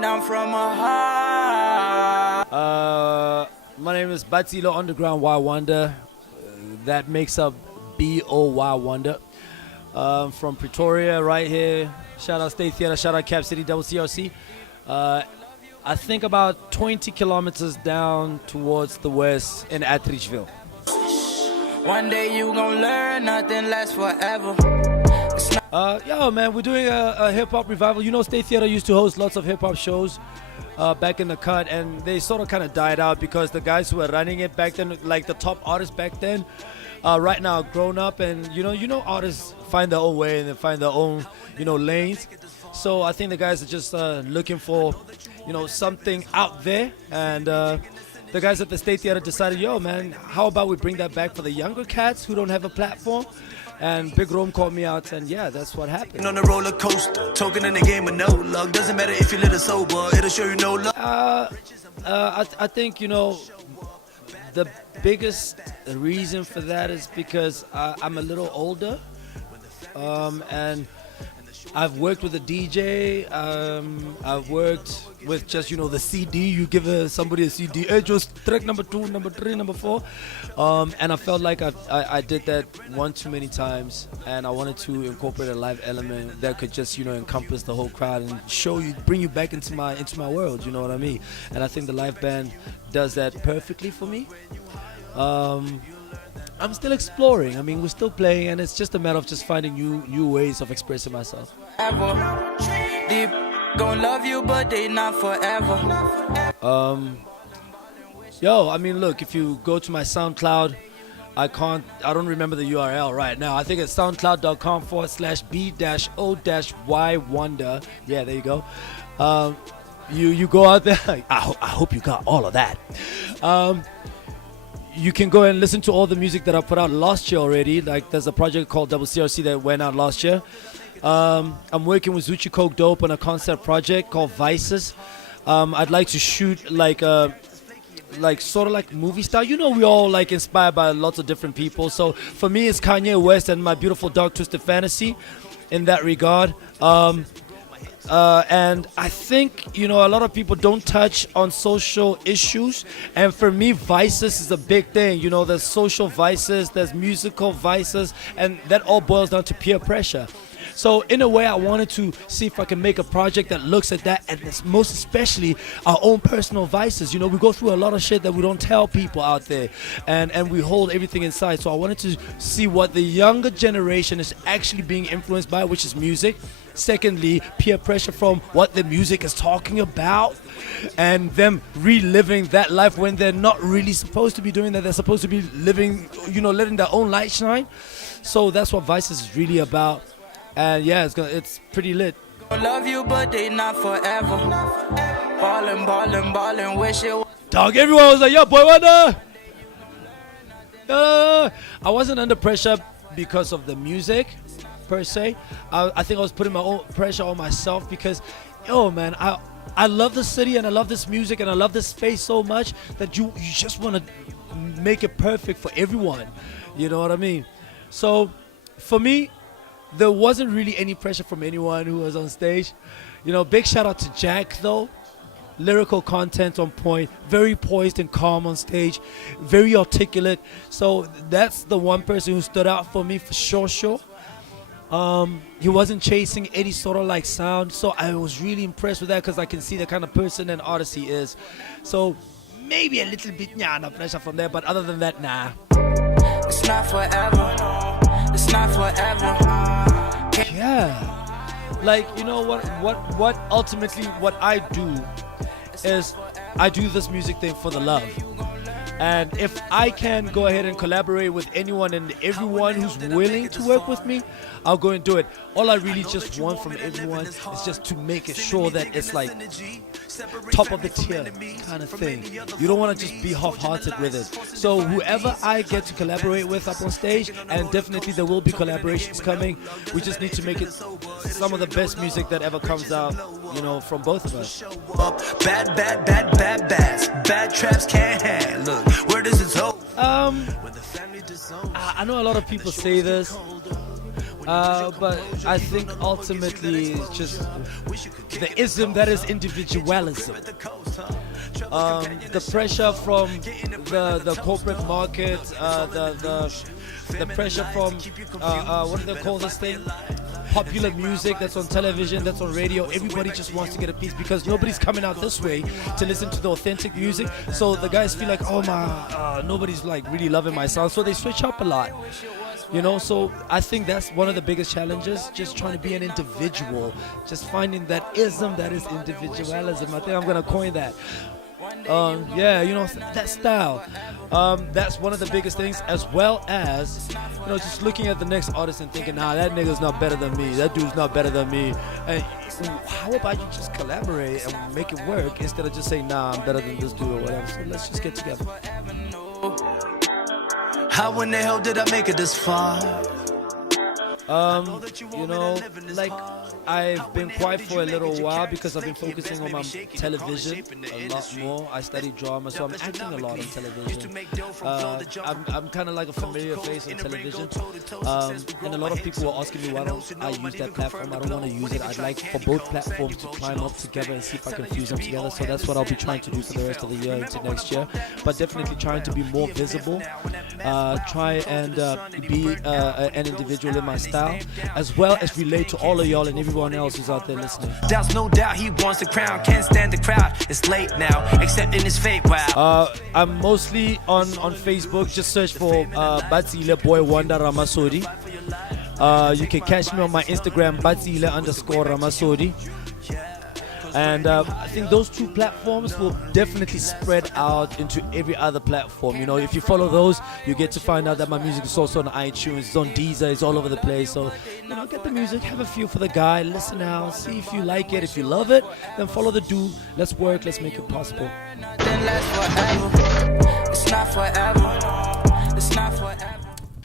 down from a high. My name is Batilo Underground Y Wonder. That makes up B-O-Y Wonder. From Pretoria, right here. Shout out State Theater, shout out Cap City, Double CRC. I think about 20 kilometers down towards the west in Atteridgeville. One day you gon' learn, nothing lasts forever. Yo, man, we're doing a hip-hop revival. You know, State Theater used to host lots of hip-hop shows back in the cut, and they sort of kind of died out because the guys who were running it back then, like the top artists back then, right now grown up, and you know artists find their own way and they find their own lanes. So I think the guys are just looking for something out there, and the guys at the State Theater decided, yo man, how about we bring that back for the younger cats who don't have a platform? And Big Rome called me out, and yeah, that's what happened. On the roller coaster, token in the game with no luck. Doesn't matter if you're little sober, it'll show you no luck. I think the biggest reason for that is because I'm a little older, and I've worked with a DJ. I've worked with just the CD. You give somebody a CD. Hey, just track number 2, number 3, number 4, and I felt like I did that one too many times, and I wanted to incorporate a live element that could just encompass the whole crowd and bring you back into my world. You know what I mean? And I think the live band does that perfectly for me. I'm still exploring. I mean, we're still playing, and it's just a matter of just finding new ways of expressing myself. Deep, gon' love you, but they not forever. Yo, I mean, look, if you go to my SoundCloud, I don't remember the URL right now. I think it's soundcloud.com/B-O-Y Wonder. Yeah, there you go. You go out there. I hope you got all of that. You can go and listen to all the music that I put out last year already. Like, there's a project called Double CRC that went out last year. I'm working with Zuchi Coke Dope on a concept project called Vices. I'd like to shoot like sort of like movie style. We all like inspired by lots of different people. So for me, it's Kanye West and My Beautiful Dark Twisted Fantasy in that regard. And I think, a lot of people don't touch on social issues. And for me, vices is a big thing. There's social vices, there's musical vices, and that all boils down to peer pressure. So in a way, I wanted to see if I can make a project that looks at that, and it's most especially our own personal vices. We go through a lot of shit that we don't tell people out there, and we hold everything inside. So I wanted to see what the younger generation is actually being influenced by, which is music. Secondly, peer pressure from what the music is talking about, and them reliving that life when they're not really supposed to be doing that. They're supposed to be living, letting their own light shine. So that's what Vices is really about. And yeah, it's pretty lit. Love you, but they not forever. Ballin', wish it. Dog, everyone was like, yo, boy, what the? I wasn't under pressure because of the music per se. I think I was putting my own pressure on myself because, yo, man, I love the city and I love this music and I love this space so much that you just want to make it perfect for everyone. You know what I mean? So for me, there wasn't really any pressure from anyone who was on stage. Big shout out to Jack though. Lyrical content on point, very poised and calm on stage, very articulate. So that's the one person who stood out for me for sure. He wasn't chasing any sort of like sound, so I was really impressed with that because I can see the kind of person and artist he is. So maybe a little bit no pressure from there, but other than that, nah. It's not forever. It's not forever. Yeah, like what ultimately what I do is I do this music thing for the love. And if I can go ahead and collaborate with anyone and everyone who's willing to work with me, I'll go and do it. All I really just want from everyone is just to make it sure that it's like top of the tier kind of thing. You don't want to just be half-hearted with it. So whoever I get to collaborate with up on stage, and definitely there will be collaborations coming, we just need to make it some of the best music that ever comes out, from both of us. Bad traps can't hang. Look, where does it go? I know a lot of people say this. But I think ultimately it's just the ism that is individualism. The pressure from the corporate market, the pressure from what do they call this thing? Popular music that's on television, that's on radio. Everybody just wants to get a piece because nobody's coming out this way to listen to the authentic music. So the guys feel like, oh my, nobody's like really loving my sound. So they switch up a lot. You know, so I think that's one of the biggest challenges, just trying to be an individual, just finding that ism that is individualism. I think I'm gonna coin that. Yeah, you know, that style. That's one of the biggest things, as well as, you know, just looking at the next artist and thinking, nah, that nigga's not better than me. That dude's not better than me. And how about you just collaborate and make it work instead of just saying, nah, I'm better than this dude or whatever. So let's just get together. How in the hell did I make it this far? You know, like I've been quiet for a little while because I've been focusing on my television a lot more. I study drama, so I'm acting a lot on television. I'm kind of like a familiar face on television, and a lot of people were asking me why don't I use that platform. I don't want to use it. I'd like for both platforms to climb up together and see if I can fuse them together. So that's what I'll be trying to do for the rest of the year into next year. But definitely trying to be more visible, try and be an individual in my style, as well as relate to all of y'all and everyone else who's out there listening. There's no doubt he wants the crown, can't stand the crowd. It's late now, accepting his fate. Wow. I'm mostly on Facebook. Just search for Batsile Boy Wanda Ramasodi. You can catch me on my Instagram, Batsile_Ramasodi. And I think those two platforms will definitely spread out into every other platform. You know, if you follow those, you get to find out that my music is also on iTunes, it's on Deezer, it's all over the place. So, you know, get the music, have a feel for the guy, listen out, see if you like it. If you love it, then follow the dude. Let's work, let's make it possible. Then last forever. It's not forever.